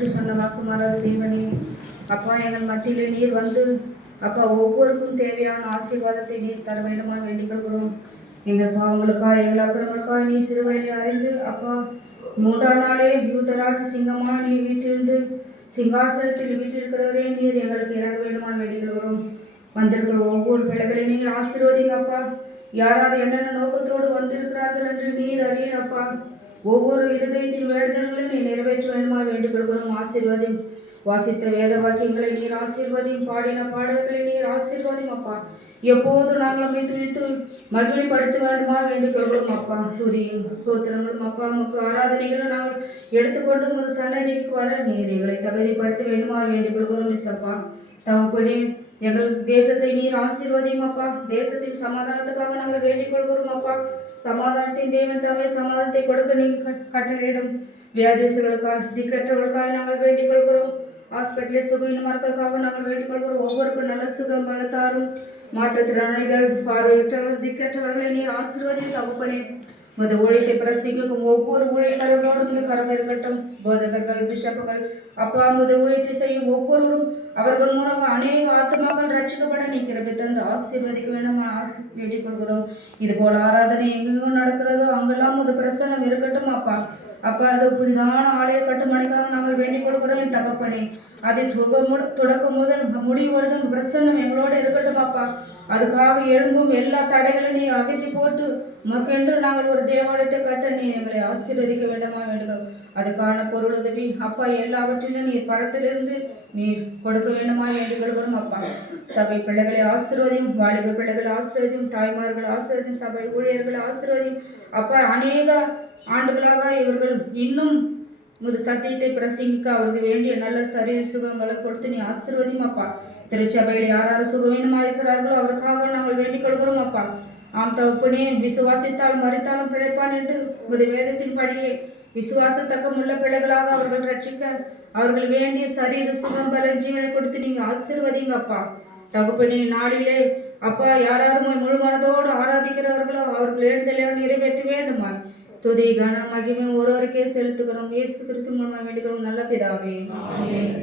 என்று சொன்ன வாக்குமாராத தேவனே, அப்பா எங்கள் மத்தியிலே நீர் வந்து அப்பா ஒவ்வொருக்கும் தேவையான ஆசீர்வாதத்தை நீர் தர வேண்டுமா வேண்டிக் கொள்கிறோம். எங்கள் பாவங்களுக்காக எங்கள் அக்கிரமங்களுக்காக நீ சிறுவயலை அறிந்து அப்பா 3ஆம் நாளே யூதராஜ சிங்கமா நீ வீட்டிலிருந்து சிங்காசனத்தில் வீட்டிருக்கிறவரே நீர் எங்களுக்கு இறங்க வேண்டுமா வேண்டிக் கொள்கிறோம். வந்திருக்கிற ஒவ்வொரு பிள்ளைகளையும் நீர் ஆசீர்வதிங்க அப்பா. யார் என்னென்ன நோக்கத்தோடு வந்திருக்கிறார்கள் என்று நீர் அறியப்பா. ஒவ்வொரு இருதயத்தின் வேண்டுதல்களையும் நீ நிறைவேற்ற வேண்டுமா வேண்டிக் கொள்கிறோம். ஆசீர்வாதம் வாசித்த வேத வாக்கியங்களை நீர் ஆசீர்வாதியும், பாடின பாடல்களை நீர் ஆசீர்வாதியும் அப்பா. எப்போது நாங்கள் நம்மை துதித்து மகிமைப்படுத்த வேண்டுமா வேண்டிக் கொள்கிறோம் அப்பா. துதியும் ஸ்தோத்திரங்களும் அப்பா உமக்கு ஆராதனைகளும் நாங்கள் எடுத்துக்கொண்டு உமது சன்னதிக்கு வர நீர் எங்களை தகுதிப்படுத்த வேண்டுமா வேண்டிக் கொள்கிறோம் இசப்பா. தகப்பனே, எங்கள் தேசத்தை நீர் ஆசீர்வதியும் அப்பா. தேசத்தின் சமாதானத்துக்காக நாங்கள் வேண்டிக் கொள்கிறோம் அப்பா. சமாதானத்தின் தேவன் தாமே சமாதானத்தை கொடுக்க நீங்கள் கட்டளையிடும். வியாதேசங்களுக்காக திக்கற்றவர்களுக்காக நாங்கள் வேண்டிக் கொள்கிறோம். ஹாஸ்பிட்டலில் சுகவீனமார்களுக்காக நாங்கள் வேண்டிக் கொள்கிறோம். ஒவ்வொருக்கும் நல்ல சுகம் பலத்தாரும். மாற்றுத்திறனாளிகள், பார்வையற்றவர்கள், திக்கற்றவர்களை நீர் ஆசீர்வதியும் தகப்பனே. மத ஊழியத்தை பிரசங்கிக்கும் ஒவ்வொரு ஊழியர்களோடும் கரம் இருக்கட்டும். போதகர்கள், பிஷப்புகள் அப்பா மத ஊழியத்தை செய்யும் ஒவ்வொருவரும் அவர்கள் மூலம் அநேக ஆத்மாக்கள் ரட்சிக்கப்பட நீ கிருபை தந்து ஆசீர்வதிக்க வேண்டும் வேண்டிக் கொள்கிறோம். இது போல ஆராதனை எங்கெங்கும் நடக்கிறதோ அங்கெல்லாம் முது பிரசன்னம் இருக்கட்டும் அப்பா. அப்பா அது புதிதான ஆலய கட்டுமணிக்காக நாங்கள் வேண்டிக் கொள்கிறோம் தகப்பனே. அதை தொடக்கம் முதல் முடிவு வருடம் பிரசன்னம் எங்களோடு இருக்கட்டும் அப்பா. அதுக்காக எழும்பும் எல்லா தடைகளையும் நீ அகற்றி போட்டு உமக்கென்று நாங்கள் ஒரு தேவாலயத்தை கட்ட நீ எங்களை ஆசீர்வதிக்க வேண்டுமா வேண்டும். அதுக்கான பொருள் உதவி அப்பா எல்லாவற்றிலும் நீர் பரத்திலிருந்து நீர் கொடுக்க வேண்டுமா வேண்டிக் கொள்கிறோம் அப்பா. சபை பிள்ளைகளை ஆசீர்வதியும், வாலிப பிள்ளைகளை ஆசீர்வதியும், தாய்மார்கள் ஆசீர்வதியும், சபை ஊழியர்களை ஆசீர்வதியும் அப்பா. அநேக ஆண்டுகளாக இவர்கள் இன்னும் முது சத்தியத்தை பிரசங்கிக்க அவருக்கு வேண்டிய நல்ல சரீர சுகங்களை கொடுத்து நீ ஆசீர்வதியும் அப்பா. திருச்சபையில் யார் சுகவீனமாக இருக்கிறார்களோ அவருக்காக நாங்கள் வேண்டிக் கொள்கிறோம் அப்பா. ஆம் தகப்பனே, விசுவாசித்தால் மறித்தாலும் பிழைப்பான் என்று முது வேதத்தின் படியே விசுவாசத்தக்கம் உள்ள பிள்ளைகளாக அவர்கள் ரட்சிக்க அவர்கள் வேண்டிய சரீர சுகம் பல ஜீவனை கொடுத்து நீங்க ஆசீர்வதிங்க அப்பா. தகப்பனே, நாளிலே அப்பா யாரும் முழு மனதோடு ஆராதிக்கிறவர்களோ அவர்கள் எழுதலையாக நிறைவேற்ற வேண்டுமா. துதி கன மகிமை ஒருவருக்கே செலுத்துகிறோம். இயேசு கிறிஸ்து மூலமாக வேண்டுகிறோம் நல்ல பிதாவே. ஆமென்.